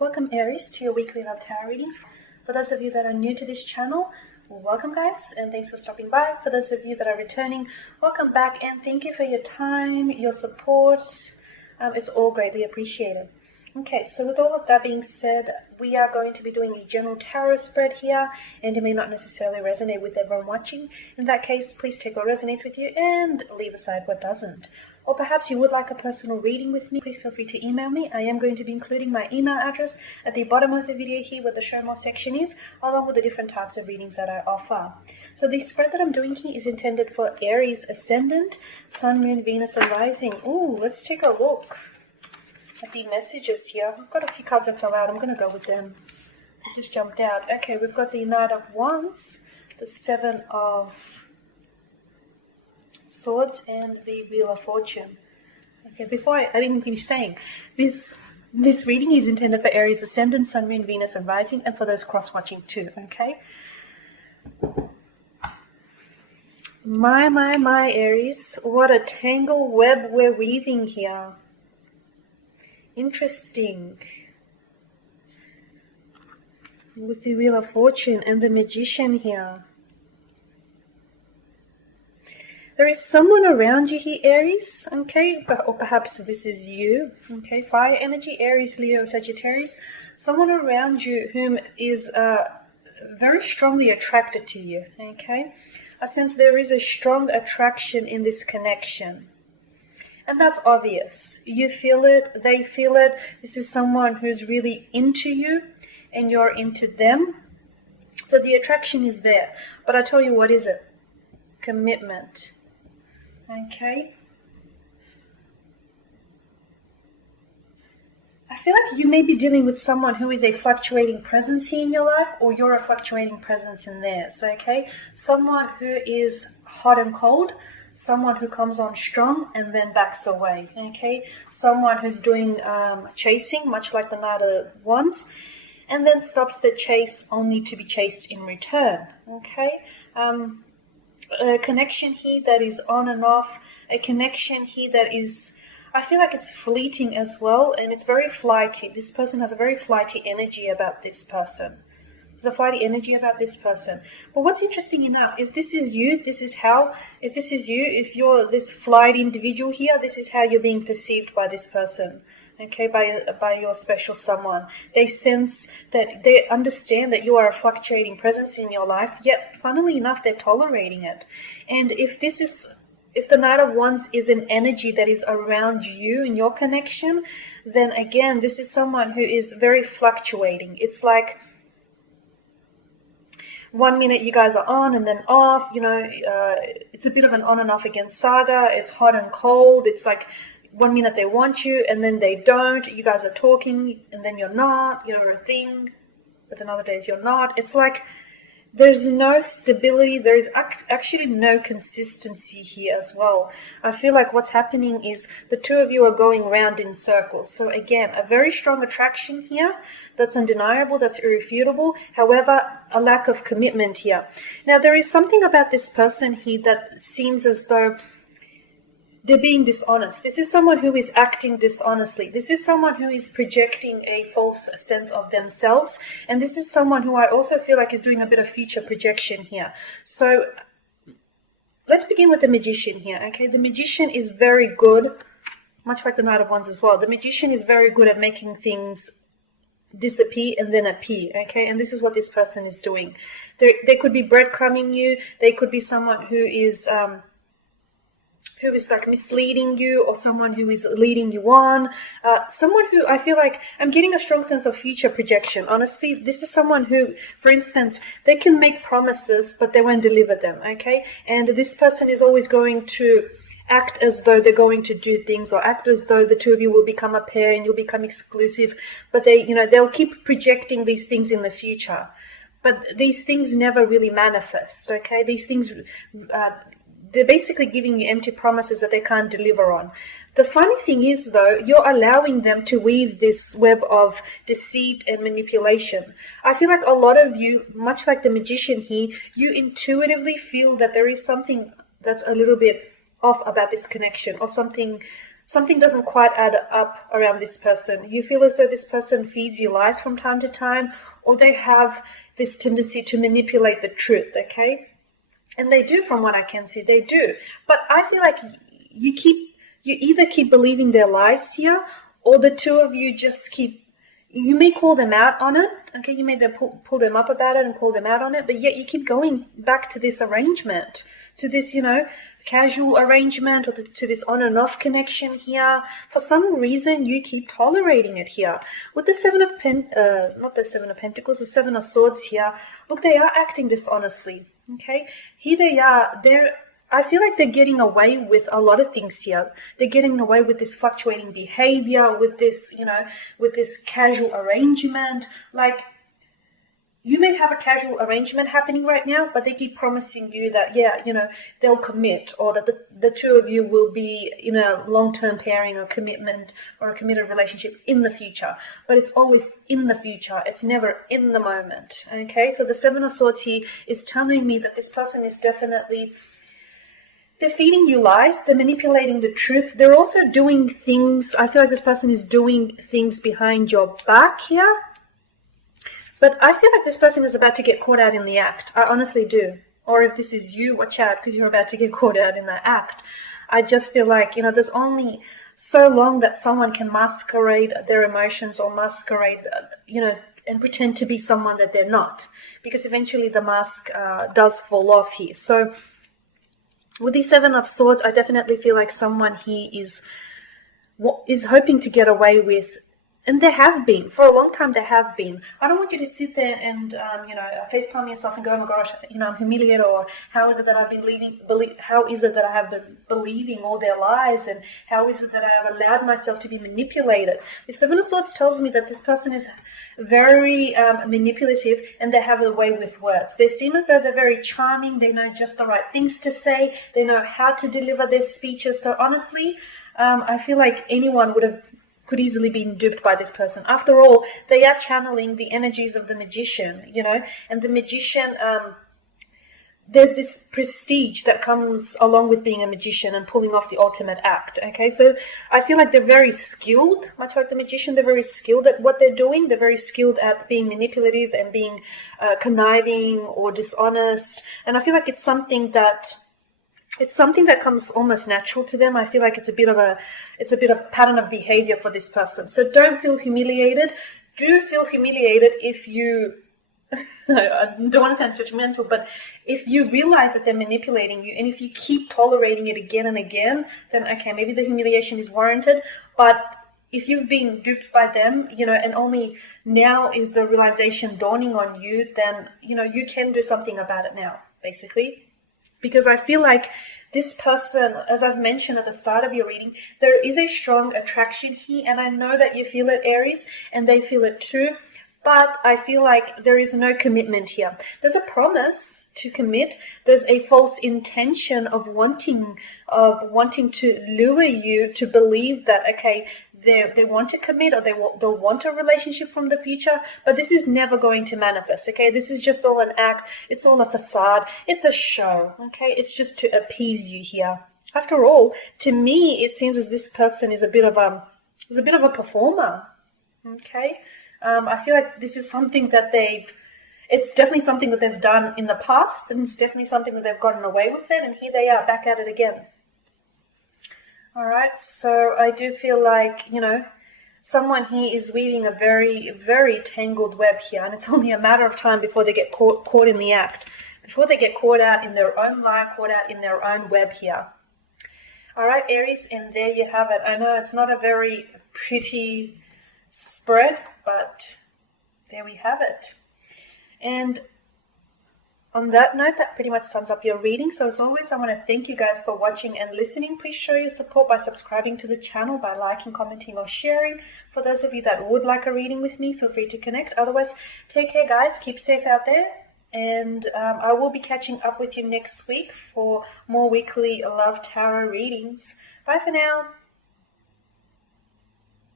Welcome Aries to your weekly love tarot readings. For those of you that are new to this channel, welcome guys and thanks for stopping by. For those of you that are returning, welcome back and thank you for your time, your support. It's all greatly appreciated. Okay, so with all of that being said, we are going to be doing a general tarot spread here, and it may not necessarily resonate with everyone watching. In that case, please take what resonates with you and leave aside what doesn't. Or perhaps you would like a personal reading with me, please feel free to email me. I am going to be including my email address at the bottom of the video here where the show more section is, along with the different types of readings that I offer. So the spread that I'm doing here is intended for Aries Ascendant, Sun, Moon, Venus, and Rising. Ooh, let's take a look at the messages here. I've got a few cards that fell out. I'm going to go with them. They just jumped out. Okay, we've got the Knight of Wands, the Seven of Swords, and the Wheel of Fortune. Okay, before I didn't finish saying, this reading is intended for Aries Ascendant, Sun, Moon, Venus, and Rising, and for those cross-watching too, okay? My Aries, what a tangle web we're weaving here. Interesting. With the Wheel of Fortune and the Magician here. There is someone around you here, Aries, okay? Or perhaps this is you, okay? Fire energy, Aries, Leo, Sagittarius. Someone around you whom is very strongly attracted to you, okay? I sense there is a strong attraction in this connection. And that's obvious. You feel it, they feel it. This is someone who's really into you and you're into them. So the attraction is there. But I tell you, what is it? Commitment. Okay? I feel like you may be dealing with someone who is a fluctuating presence here in your life, or you're a fluctuating presence in theirs, okay? Someone who is hot and cold, someone who comes on strong and then backs away, okay? Someone who's doing chasing, much like the Knight of Wands, and then stops the chase only to be chased in return, okay? A connection here that is on and off, a connection here that is, I feel like it's fleeting as well, and it's very flighty. This person has a very flighty energy about this person. There's a flighty energy about this person. But what's interesting enough, if this is you, if you're this flighty individual here, this is how you're being perceived by this person. Okay, by your special someone. They sense that, they understand that you are a fluctuating presence in your life, yet funnily enough, they're tolerating it. And if the Knight of Wands is an energy that is around you in your connection, then again, this is someone who is very fluctuating. It's like 1 minute you guys are on and then off, you know, it's a bit of an on and off again saga. It's hot and cold. It's like 1 minute they want you and then they don't. You guys are talking and then you're not. You're a thing, but then other days you're not. It's like there's no stability. There is actually no consistency here as well. I feel like what's happening is the two of you are going round in circles. So again, a very strong attraction here that's undeniable, that's irrefutable. However, a lack of commitment here. Now, there is something about this person here that seems as though they're being dishonest. This is someone who is acting dishonestly. This is someone who is projecting a false sense of themselves. And this is someone who I also feel like is doing a bit of future projection here. So let's begin with the Magician here, okay? The Magician is very good, much like the Knight of Wands as well. The Magician is very good at making things disappear and then appear, okay? And this is what this person is doing. They could be breadcrumbing you. They could be someone who is like misleading you, or someone who is leading you on, someone who I feel like I'm getting a strong sense of future projection. Honestly, this is someone who, for instance, they can make promises, but they won't deliver them, okay? And this person is always going to act as though they're going to do things, or act as though the two of you will become a pair and you'll become exclusive, but they'll keep projecting these things in the future. But these things never really manifest, okay? These things, they're basically giving you empty promises that they can't deliver on. The funny thing is, though, you're allowing them to weave this web of deceit and manipulation. I feel like a lot of you, much like the Magician here, you intuitively feel that there is something that's a little bit off about this connection, or something something doesn't quite add up around this person. You feel as though this person feeds you lies from time to time, or they have this tendency to manipulate the truth, okay? And they do, from what I can see, they do. But I feel like you either keep believing their lies here, or the two of you just you may call them out on it, okay? You may pull them up about it and call them out on it, but yet you keep going back to this arrangement, to this, casual arrangement, or to this on and off connection here. For some reason, you keep tolerating it here. With the not the Seven of Pentacles, the Seven of Swords here, look, they are acting dishonestly, okay? Here they are, I feel like they're getting away with a lot of things here. They're getting away with this fluctuating behavior, with this, with this casual arrangement. Like, you may have a casual arrangement happening right now, but they keep promising you that, they'll commit, or that the two of you will be in a long-term pairing or commitment or a committed relationship in the future. But it's always in the future. It's never in the moment, okay? So the Seven of Swords here is telling me that this person is definitely... they're feeding you lies, they're manipulating the truth. They're also doing things, I feel like this person is doing things behind your back here. But I feel like this person is about to get caught out in the act. I honestly do. Or if this is you, watch out, because you're about to get caught out in that act. I just feel like, there's only so long that someone can masquerade their emotions, or masquerade, and pretend to be someone that they're not. Because eventually the mask does fall off here. So with the Seven of Swords, I definitely feel like someone here is hoping to get away with, and there have been, for a long time there have been. I don't want you to sit there and, facepalm yourself and go, oh my gosh, I'm humiliated, or how is it that I've been how is it that I have been believing all their lies, and how is it that I have allowed myself to be manipulated? The Seven of Swords tells me that this person is very manipulative, and they have a way with words. They seem as though they're very charming. They know just the right things to say. They know how to deliver their speeches. So honestly, I feel like anyone could easily be duped by this person. After all, they are channeling the energies of the magician, and the magician, there's this prestige that comes along with being a magician and pulling off the ultimate act, okay? So I feel like they're very skilled, much like the magician. They're very skilled at what they're doing. They're very skilled at being manipulative and being conniving or dishonest. And I feel like it's something that comes almost natural to them. I feel like it's a bit of a pattern of behavior for this person. So don't feel humiliated. Do feel humiliated if you, I don't want to sound judgmental, but if you realize that they're manipulating you, and if you keep tolerating it again and again, then okay, maybe the humiliation is warranted. But if you've been duped by them, and only now is the realization dawning on you, then, you can do something about it now, basically. Because I feel like this person, as I've mentioned at the start of your reading, there is a strong attraction here, and I know that you feel it, Aries, and they feel it too, but I feel like there is no commitment here. There's a promise to commit. There's a false intention of wanting to lure you to believe that, okay, they want to commit, or they'll want a relationship from the future, but this is never going to manifest, okay? This is just all an act. It's all a facade. It's a show, okay? It's just to appease you here. After all, to me, it seems as this person is a bit of a performer, okay? I feel like this is something that it's definitely something that they've done in the past, and it's definitely something that they've gotten away with it, and here they are back at it again. All right, so I do feel like, someone here is weaving a very, very tangled web here, and it's only a matter of time before they get caught in the act, before they get caught out in their own lie, caught out in their own web here. All right, Aries, and there you have it. I know it's not a very pretty spread, but there we have it. And on that note, that pretty much sums up your reading. So as always, I want to thank you guys for watching and listening. Please show your support by subscribing to the channel, by liking, commenting, or sharing. For those of you that would like a reading with me, feel free to connect. Otherwise, take care, guys. Keep safe out there. And I will be catching up with you next week for more weekly Love Tarot readings. Bye for now.